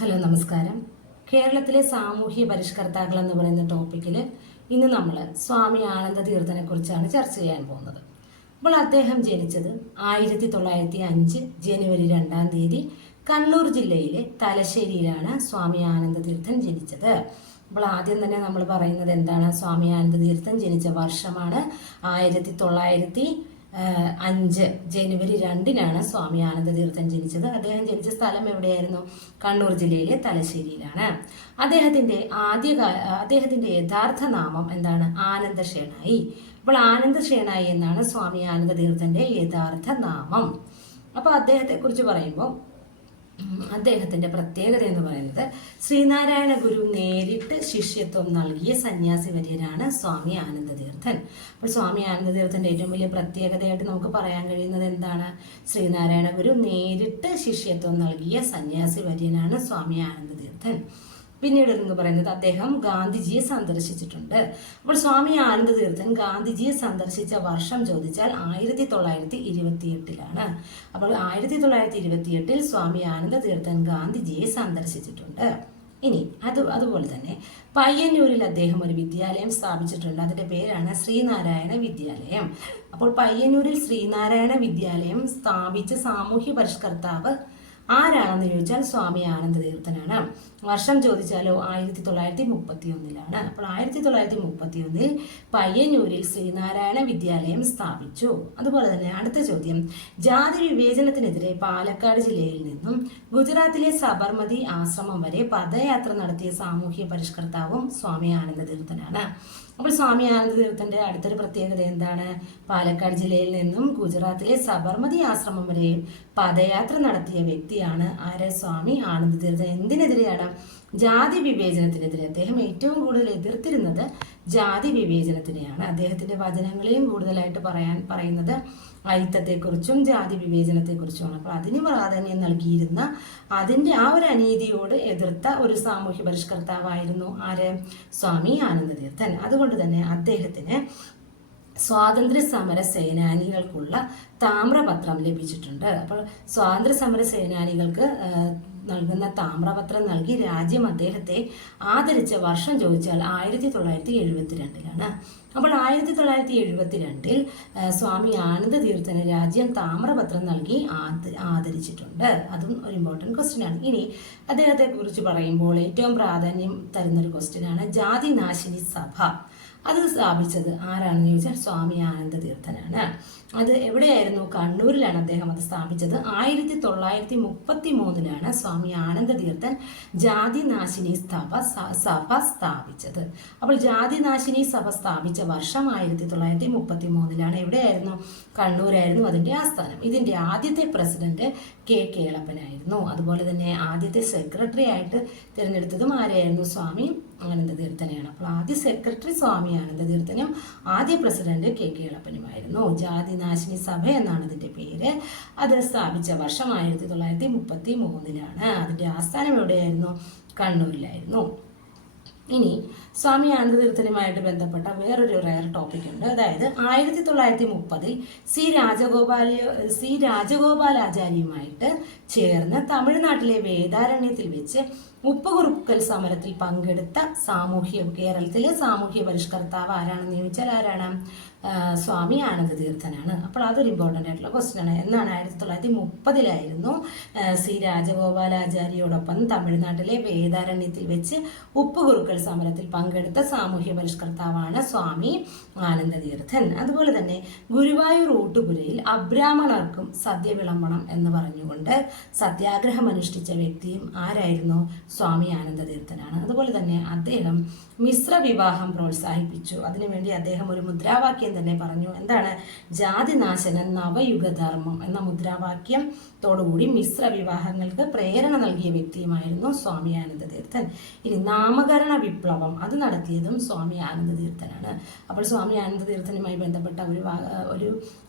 Hello നമസ്കാരം. കേരളത്തിലെ സാമൂഹ്യ പരിഷ്കർത്താക്കൾ എന്ന് പറയുന്ന ടോപ്പിക്കിൽ ഇന്ന് നമ്മൾ സ്വാമി ആനന്ദ തീർത്ഥനെ കുറിച്ചാണ് ചർച്ച ചെയ്യാൻ പോകുന്നത്. അപ്പോൾ അദ്ദേഹം ജനിച്ചത് ആയിരത്തി തൊള്ളായിരത്തി അഞ്ച് ജനുവരി രണ്ടാം തീയതി കണ്ണൂർ ജില്ലയിലെ തലശ്ശേരിയിലാണ് സ്വാമി ആനന്ദ തീർത്ഥൻ ജനിച്ചത്. അപ്പോൾ ആദ്യം തന്നെ നമ്മൾ പറയുന്നത് എന്താണ്? സ്വാമി ആനന്ദ തീർത്ഥൻ ജനിച്ച വർഷമാണ് ആയിരത്തി തൊള്ളായിരത്തി അഞ്ച് ജനുവരി രണ്ടിനാണ് സ്വാമി ആനന്ദ തീർത്ഥൻ ജനിച്ചത്. അദ്ദേഹം ജനിച്ച സ്ഥലം എവിടെയായിരുന്നു? കണ്ണൂർ ജില്ലയിലെ തലശ്ശേരിയിലാണ്. അദ്ദേഹത്തിന്റെ ആദ്യ അദ്ദേഹത്തിന്റെ യഥാർത്ഥ നാമം എന്താണ്? ആനന്ദ ഷേണായി അപ്പോൾ ആനന്ദ ഷേണായി എന്നാണ് സ്വാമി ആനന്ദ തീർത്ഥന്റെ യഥാർത്ഥ നാമം. അപ്പോൾ അദ്ദേഹത്തെ കുറിച്ച് പറയുമ്പോൾ ഉം, അദ്ദേഹത്തിന്റെ പ്രത്യേകത എന്ന് പറയുന്നത് ശ്രീനാരായണ ഗുരു നേരിട്ട് ശിഷ്യത്വം നൽകിയ സന്യാസി വര്യനാണ് സ്വാമി ആനന്ദ തീർത്ഥൻ അപ്പോൾ സ്വാമി ആനന്ദ തീർത്ഥന്റെ ഏറ്റവും വലിയ പ്രത്യേകതയായിട്ട് നമുക്ക് പറയാൻ കഴിയുന്നത് എന്താണ്? ശ്രീനാരായണ ഗുരു നേരിട്ട് ശിഷ്യത്വം നൽകിയ സന്യാസി വര്യനാണ് സ്വാമി ആനന്ദ തീർത്ഥൻ പിന്നീട് എന്ന് പറയുന്നത് അദ്ദേഹം ഗാന്ധിജിയെ സന്ദർശിച്ചിട്ടുണ്ട്. അപ്പോൾ സ്വാമി ആനന്ദ തീർത്ഥൻ ഗാന്ധിജിയെ സന്ദർശിച്ച വർഷം ചോദിച്ചാൽ ആയിരത്തി തൊള്ളായിരത്തി ഇരുപത്തി എട്ടിലാണ് അപ്പോൾ ആയിരത്തി തൊള്ളായിരത്തി ഇരുപത്തി എട്ടിൽ സ്വാമി ആനന്ദ തീർത്ഥൻ ഗാന്ധിജിയെ സന്ദർശിച്ചിട്ടുണ്ട്. ഇനി അത് അതുപോലെ തന്നെ പയ്യന്നൂരിൽ അദ്ദേഹം ഒരു വിദ്യാലയം സ്ഥാപിച്ചിട്ടുണ്ട്. അതിന്റെ പേരാണ് ശ്രീനാരായണ വിദ്യാലയം. അപ്പോൾ പയ്യന്നൂരിൽ ശ്രീനാരായണ വിദ്യാലയം സ്ഥാപിച്ച സാമൂഹ്യ പരിഷ്കർത്താവ് ആരാണെന്ന് ചോദിച്ചാൽ സ്വാമി ആനന്ദ തീർത്ഥനാണ് വർഷം ചോദിച്ചാലോ ആയിരത്തി തൊള്ളായിരത്തി മുപ്പത്തി ഒന്നിലാണ് അപ്പോൾ ആയിരത്തി തൊള്ളായിരത്തി മുപ്പത്തി ഒന്നിൽ പയ്യന്നൂരിൽ ശ്രീനാരായണ വിദ്യാലയം സ്ഥാപിച്ചു. അതുപോലെ തന്നെ അടുത്ത ചോദ്യം. ജാതി വിവേചനത്തിനെതിരെ പാലക്കാട് ജില്ലയിൽ നിന്നും ഗുജറാത്തിലെ സബർമതി ആശ്രമം വരെ പദയാത്ര നടത്തിയ സാമൂഹ്യ പരിഷ്കർത്താവും സ്വാമി ആനന്ദ തീർത്ഥനാണ് അപ്പോൾ സ്വാമി ആനന്ദ തീർത്ഥന്റെ അടുത്തൊരു പ്രത്യേകത എന്താണ്? പാലക്കാട് ജില്ലയിൽ നിന്നും ഗുജറാത്തിലെ സബർമതി ആശ്രമം വരെയും പദയാത്ര നടത്തിയ വ്യക്തിയാണ് ആര്? സ്വാമി ആനന്ദ തീർത്ഥൻ എന്തിനെതിരെയാണ് ജാതി വിവേചനത്തിനെതിരെ അദ്ദേഹം ഏറ്റവും കൂടുതൽ എതിർത്തിരുന്നത് ജാതി വിവേചനത്തിനെയാണ്. അദ്ദേഹത്തിന്റെ വചനങ്ങളെയും കൂടുതലായിട്ട് പറയാൻ പറയുന്നത് അയിത്തത്തെക്കുറിച്ചും ജാതി വിവേചനത്തെക്കുറിച്ചുമാണ്. അപ്പോൾ അതിന് പ്രാധാന്യം നൽകിയിരുന്ന അതിന്റെ ആ ഒരു അനീതിയോട് എതിർത്ത ഒരു സാമൂഹ്യ പരിഷ്കർത്താവായിരുന്നു ആര്? സ്വാമി ആനന്ദതീർത്ഥൻ. അതുകൊണ്ട് തന്നെ അദ്ദേഹത്തിന് സ്വാതന്ത്ര്യ സമര സേനാനികൾക്കുള്ള താമ്രപത്രം ലഭിച്ചിട്ടുണ്ട്. അപ്പോൾ സ്വാതന്ത്ര്യ സമര സേനാനികൾക്ക് നൽകുന്ന താമ്രപത്രം നൽകി രാജ്യം അദ്ദേഹത്തെ ആദരിച്ച വർഷം ചോദിച്ചാൽ ആയിരത്തി തൊള്ളായിരത്തി എഴുപത്തിരണ്ടിലാണ് അപ്പോൾ ആയിരത്തി തൊള്ളായിരത്തി എഴുപത്തിരണ്ടിൽ സ്വാമി ആനന്ദ തീർത്ഥന് രാജ്യം താമ്രപത്രം നൽകി ആദ- ആദരിച്ചിട്ടുണ്ട്. അതും ഒരു ഇമ്പോർട്ടന്റ് ക്വസ്റ്റ്യൻ ആണ്. ഇനി അദ്ദേഹത്തെ കുറിച്ച് പറയുമ്പോൾ ഏറ്റവും പ്രാധാന്യം തരുന്ന ഒരു ക്വസ്റ്റ്യൻ ആണ്. ജാതി നാശിനി സഭ. അത് സ്ഥാപിച്ചത് ആരാണെന്ന് ചോദിച്ചാൽ സ്വാമി ആനന്ദ തീർത്ഥനാണ് അത് എവിടെയായിരുന്നു? കണ്ണൂരിലാണ് അദ്ദേഹം അത് സ്ഥാപിച്ചത്. ആയിരത്തി തൊള്ളായിരത്തി മുപ്പത്തി മൂന്നിലാണ് സ്വാമി ആനന്ദ തീർത്ഥൻ ജാതിനാശിനി സഭ സ- സഭ സ്ഥാപിച്ചത്. അപ്പോൾ ജാതിനാശിനി സഭ സ്ഥാപിച്ച വർഷം ആയിരത്തി തൊള്ളായിരത്തി മുപ്പത്തി മൂന്നിലാണ് എവിടെയായിരുന്നു? കണ്ണൂരായിരുന്നു അതിന്റെ ആസ്ഥാനം. ഇതിന്റെ ആദ്യത്തെ പ്രസിഡന്റ് കെ കേളപ്പനായിരുന്നു. അതുപോലെ തന്നെ ആദ്യത്തെ സെക്രട്ടറി ആയിട്ട് തിരഞ്ഞെടുത്തതും ആരെയായിരുന്നു സ്വാമി ആനന്ദതീർത്ഥനെയാണ് അപ്പോൾ ആദ്യ സെക്രട്ടറി സ്വാമി ആനന്ദതീർത്ഥനും ആദ്യ പ്രസിഡന്റ് കെ കേളപ്പനുമായിരുന്നു. ജാതിനാശിനി സഭ എന്നാണ് അതിന്റെ പേര്. അത് സ്ഥാപിച്ച വർഷം ആയിരത്തി തൊള്ളായിരത്തി മുപ്പത്തി മൂന്നിലാണ്. അതിന്റെ ആസ്ഥാനം എവിടെയായിരുന്നു? കണ്ണൂരിലായിരുന്നു. ഇനി സ്വാമി ആനന്ദതീർത്ഥനുമായിട്ട് ബന്ധപ്പെട്ട വേറൊരു റയർ ടോപ്പിക് ഉണ്ട്. അതായത് ആയിരത്തി തൊള്ളായിരത്തി മുപ്പതിൽ സി രാജഗോപാല സി രാജഗോപാലാചാര്യയുമായിട്ട് ചേർന്ന് തമിഴ്നാട്ടിലെ വേദാരണ്യത്തിൽ വെച്ച് ഉപ്പുകുറുക്കൽ സമരത്തിൽ പങ്കെടുത്ത സാമൂഹ്യ കേരളത്തിലെ സാമൂഹ്യ പരിഷ്കർത്താവ് ആരാണെന്ന് ചോദിച്ചാൽ ആരാണ്? സ്വാമി ആനന്ദ തീർത്ഥനാണ് അപ്പോൾ അതൊരു ഇമ്പോർട്ടന്റ് ആയിട്ടുള്ള ക്വസ്റ്റ്യൻ ആണ്. എന്നാണ് ആയിരത്തി തൊള്ളായിരത്തി മുപ്പതിലായിരുന്നു സി രാജഗോപാലാചാര്യയോടൊപ്പം തമിഴ്നാട്ടിലെ വേദാരണ്യത്തിൽ വെച്ച് ഉപ്പുകുറുക്കൽ സമരത്തിൽ പങ്കെടുത്ത സാമൂഹ്യ പരിഷ്കർത്താവാണ് സ്വാമി ആനന്ദ തീർത്ഥൻ അതുപോലെ തന്നെ ഗുരുവായൂർ ഊട്ടുപുരയിൽ അബ്രാഹ്മണർക്കും സദ്യ വിളമ്പണം എന്ന് പറഞ്ഞുകൊണ്ട് സത്യാഗ്രഹം അനുഷ്ഠിച്ച വ്യക്തിയും ആരായിരുന്നു? സ്വാമി ആനന്ദതീർത്ഥനാണ്. അതുപോലെ തന്നെ അദ്ദേഹം മിശ്ര വിവാഹം പ്രോത്സാഹിപ്പിച്ചു അതിനുവേണ്ടി അദ്ദേഹം ഒരു മുദ്രാവാക്യം തന്നെ പറഞ്ഞു. എന്താണ്? ജാതിനാശനം നവയുഗധർമ്മം എന്ന മുദ്രാവാക്യം ത്തോടുകൂടി മിശ്ര വിവാഹങ്ങൾക്ക് പ്രേരണ നൽകിയ വ്യക്തിയുമായിരുന്നു സ്വാമി ആനന്ദതീർത്ഥൻ. ഇനി നാമകരണ വിപ്ലവം അത് നടത്തിയതും സ്വാമി ആനന്ദതീർത്ഥനാണ്. അപ്പോൾ സ്വാമി ആനന്ദതീർത്ഥനുമായി ബന്ധപ്പെട്ട ഒരു ഒരു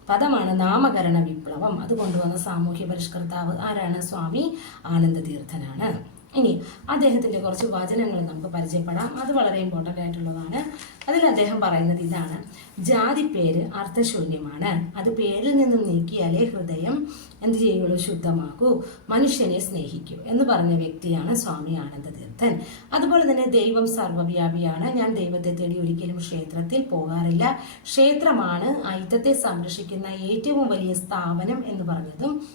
പദമാണ് നാമകരണ വിപ്ലവം. അത് കൊണ്ടുവന്ന സാമൂഹ്യ പരിഷ്കർത്താവ് ആരാണ്? സ്വാമി ആനന്ദ തീർത്ഥനാണ് ഇനി അദ്ദേഹത്തിന്റെ കുറച്ച് വചനങ്ങൾ നമുക്ക് പരിചയപ്പെടാം. അത് വളരെ ഇമ്പോർട്ടന്റ് ആയിട്ടുള്ളതാണ്. അതിൽ അദ്ദേഹം പറയുന്നത് ഇതാണ്. ജാതി പേര് അർത്ഥശൂന്യമാണ്. അത് പേരിൽ നിന്നും നീക്കിയാലേ ഹൃദയം എന്ത് ചെയ്യുള്ളൂ? ശുദ്ധമാക്കൂ മനുഷ്യനെ സ്നേഹിക്കൂ എന്ന് പറഞ്ഞ വ്യക്തിയാണ് സ്വാമി ആനന്ദ തീർത്ഥൻ അതുപോലെ തന്നെ ദൈവം സർവവ്യാപിയാണ് ഞാൻ ദൈവത്തെ തേടി ഒരിക്കലും ക്ഷേത്രത്തിൽ പോകാറില്ല. ക്ഷേത്രമാണ് ഐത്തത്തെ സംരക്ഷിക്കുന്ന ഏറ്റവും വലിയ സ്ഥാപനം എന്ന് പറഞ്ഞതും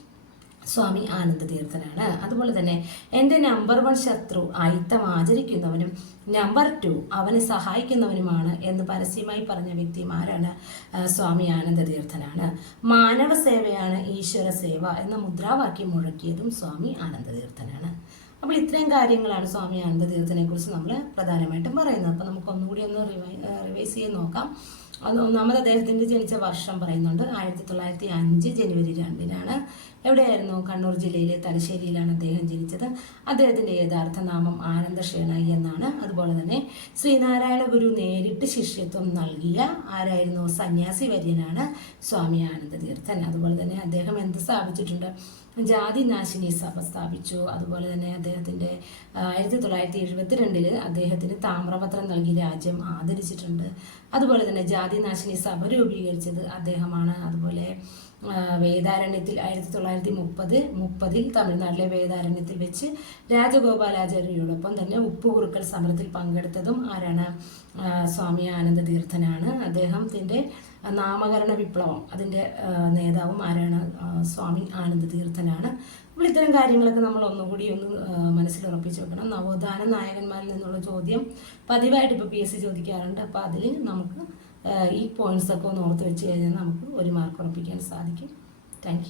സ്വാമി ആനന്ദ തീർത്ഥനാണ് അതുപോലെ തന്നെ എന്റെ നമ്പർ വൺ ശത്രു അയിത്തം ആചരിക്കുന്നവനും നമ്പർ ടു അവനെ സഹായിക്കുന്നവനുമാണ് എന്ന് പരസ്യമായി പറഞ്ഞ വ്യക്തിമാരാണ് സ്വാമി ആനന്ദ തീർത്ഥനാണ് മാനവ സേവയാണ് ഈശ്വര സേവ എന്ന മുദ്രാവാക്യം മുഴക്കിയതും സ്വാമി ആനന്ദ തീർത്ഥനാണ് അപ്പോൾ ഇത്രയും കാര്യങ്ങളാണ് സ്വാമി ആനന്ദ തീർത്ഥനെ കുറിച്ച് നമ്മൾ പ്രധാനമായിട്ടും പറയുന്നത്. അപ്പോൾ നമുക്ക് ഒന്നുകൂടി ഒന്ന് റിവൈ റിവൈസ് ചെയ്ത് നോക്കാം. ഒന്നാമത് അദ്ദേഹത്തിന്റെ ജനിച്ച വർഷം പറയുന്നുണ്ട്. ആയിരത്തി തൊള്ളായിരത്തി അഞ്ച് ജനുവരി രണ്ടിനാണ് എവിടെയായിരുന്നു? കണ്ണൂർ ജില്ലയിലെ തലശ്ശേരിയിലാണ് അദ്ദേഹം ജനിച്ചത്. അദ്ദേഹത്തിന്റെ യഥാർത്ഥ നാമം ആനന്ദ ഷേണായി എന്നാണ്. അതുപോലെ തന്നെ ശ്രീനാരായണ ഗുരു നേരിട്ട് ശിഷ്യത്വം നൽകിയ ആരായിരുന്നു? സന്യാസി വര്യനാണ് സ്വാമി ആനന്ദ തീർത്ഥൻ അതുപോലെ തന്നെ അദ്ദേഹം എന്ത് സ്ഥാപിച്ചിട്ടുണ്ട്? ജാതി നാശിനി സഭ സ്ഥാപിച്ചു. അതുപോലെ തന്നെ അദ്ദേഹത്തിന്റെ ആയിരത്തി തൊള്ളായിരത്തി എഴുപത്തിരണ്ടിൽ അദ്ദേഹത്തിന് താമ്രപത്രം നൽകി രാജ്യം ആദരിച്ചിട്ടുണ്ട്. അതുപോലെ തന്നെ ജാതി നാശിനി സഭ രൂപീകരിച്ചത് അദ്ദേഹമാണ്. അതുപോലെ വേദാരണ്യത്തിൽ ആയിരത്തി തൊള്ളായിരത്തി മുപ്പത് മുപ്പതിൽ തമിഴ്നാട്ടിലെ വേദാരണ്യത്തിൽ വെച്ച് രാജഗോപാലാചാര്യയോടൊപ്പം തന്നെ ഉപ്പുകുറുക്കൽ സമരത്തിൽ പങ്കെടുത്തതും ആരാണ്? സ്വാമി ആനന്ദ തീർത്ഥനാണ് അദ്ദേഹത്തിന്റെ നാമകരണ വിപ്ലവം. അതിന്റെ നേതാവും ആരാണ്? സ്വാമി ആനന്ദ തീർത്ഥനാണ് അപ്പോൾ ഇത്തരം കാര്യങ്ങളൊക്കെ നമ്മൾ ഒന്നുകൂടി ഒന്ന് മനസ്സിൽ ഉറപ്പിച്ചു വെക്കണം. നവോത്ഥാന നായകന്മാരിൽ നിന്നുള്ള ചോദ്യം പതിവായിട്ട് ഇപ്പോൾ പി എസ് സി ചോദിക്കാറുണ്ട്. അപ്പോൾ അതിൽ നമുക്ക് ഈ പോയിന്റ്സൊക്കെ ഒന്ന് ഓർത്ത് വെച്ച് കഴിഞ്ഞാൽ നമുക്ക് ഒരു മാർക്ക് ഉറപ്പിക്കാൻ സാധിക്കും. താങ്ക്